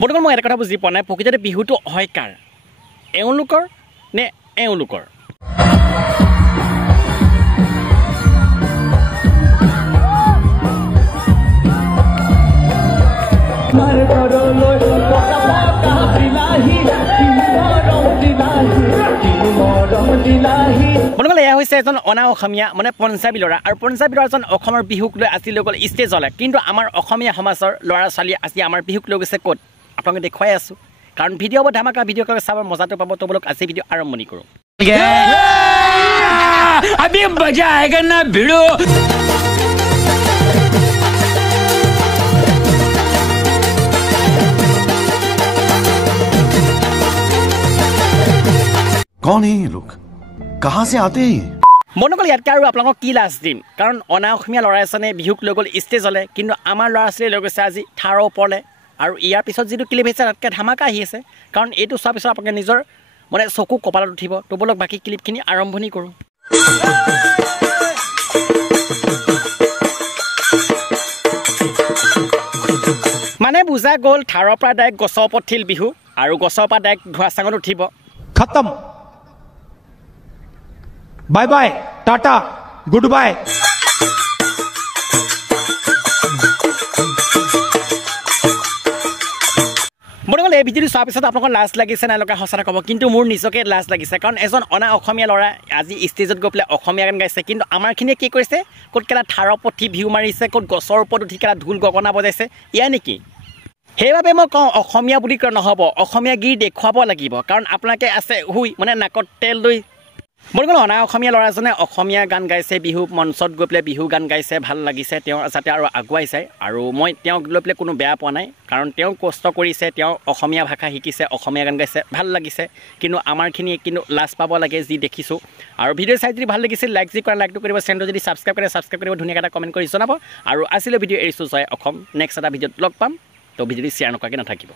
বৰ্তমান মই এটা কথা বুজি পোৱা নাই প্ৰকৃততে বিহুটো হয় কাৰ এওঁলোকৰ নে এওঁলোকৰ বৰ্তমান এয়া হৈছে এজন অনা অসমীয়া মানে পঞ্জাবী ল'ৰা আৰু পঞ্জাবী ল'ৰাজন অসমৰ বিহুক লৈ আজি লৈ গ'ল ষ্টেজলৈ কিন্তু আমাৰ অসমীয়া সমাজৰ ল'ৰা ছোৱালী আজি আমাৰ বিহুক লৈ গৈছে ক'ত আপোনালোকে দেখুৱাই আছোঁ কাৰণ ভিডিঅ' বা ধামাকা ভিডিঅ' কৰি চাবৰ মজাটো পাব তো বোলক আজি ভিডিঅ' আৰম্ভণি কৰোঁ अभी मजा आएगा ना भिड़ो कौन है ये लोग कहाँ से आते हैं বৰ্তমান ইয়াতকৈ আৰু আপোনালোকক কি লাজ দিম কাৰণ অনা অসমীয়া ল'ৰা এজনে বিহুক লৈ গ'ল ষ্টেজলৈ কিন্তু আমাৰ ল'ৰা ছোৱালীয়ে লৈ গৈছে আজি থাৰৰ ওপৰলৈ আৰু ইয়াৰ পিছত যিটো ক্লিপ হৈছে তাতকৈ ধামাকা আহি আছে কাৰণ এইটো চোৱাৰ পিছত আপোনালোকে নিজৰ মানে চকু কপালত উঠিব তো বোলক বাকী ক্লিপখিনি আৰম্ভণি কৰোঁ মানে বুজা গ'ল থাৰৰ পৰা ডাইৰেক্ট গছৰ ওপৰত ঠিল বিহু আৰু গছৰ পৰা ডাইৰেক্ট ধোঁৱা চাঙত উঠিব खत्म bye bye tata goodbye বৰ্তমান এই ভিডিঅ'টো চোৱাৰ পিছত আপোনালোকৰ লাজ লাগিছে নাই লগা সঁচা ক'ব কিন্তু মোৰ নিজকে লাজ লাগিছে কাৰণ এজন অনা অসমীয়া ল'ৰা আজি ষ্টেজত গৈ পেলাই অসমীয়া গান গাইছে কিন্তু আমাৰখিনিয়ে কি কৰিছে ক'ত কেলা থাৰৰ ওপৰত উঠি বিহু মাৰিছে ক'ত গছৰ ওপৰত উঠি কেলা ঢোল গগনা বজাইছে এয়া নেকি সেইবাবে মই কওঁ অসমীয়া বুলি কিয় নহ'ব অসমীয়া গীত দেখুৱাব লাগিব কাৰণ আপোনালোকে আছে হুই মানে নাকত তেল লৈ বৰ্তমান অনা অসমীয়া ল'ৰাজনে অসমীয়া গান গাইছে বিহু মঞ্চত গৈ পেলাই বিহু গান গাইছে ভাল লাগিছে তেওঁ যাতে আৰু আগুৱাই যায় আৰু মই তেওঁক লৈ পেলাই কোনো বেয়া পোৱা নাই কাৰণ তেওঁ কষ্ট কৰিছে তেওঁ অসমীয়া ভাষা শিকিছে অসমীয়া গান গাইছে ভাল লাগিছে কিন্তু আমাৰখিনিয়ে কিন্তু লাজ পাব লাগে যি দেখিছোঁ আৰু ভিডিঅ' চাই যদি ভাল লাগিছিল লাইক যি কৰা লাইকটো কৰিব চেনেলটো যদি ছাবস্ক্ৰাইব কৰে ছাবস্ক্ৰাইব কৰিব ধুনীয়াকৈ এটা কমেণ্ট কৰি জনাব আৰু আজিলৈ ভিডিঅ' এৰিছোঁ জয় অসম নেক্সট এটা ভিডিঅ'ত লগ পাম তো ভিডিঅ'টো শ্বেয়াৰ নকৰাকৈ নাথাকিব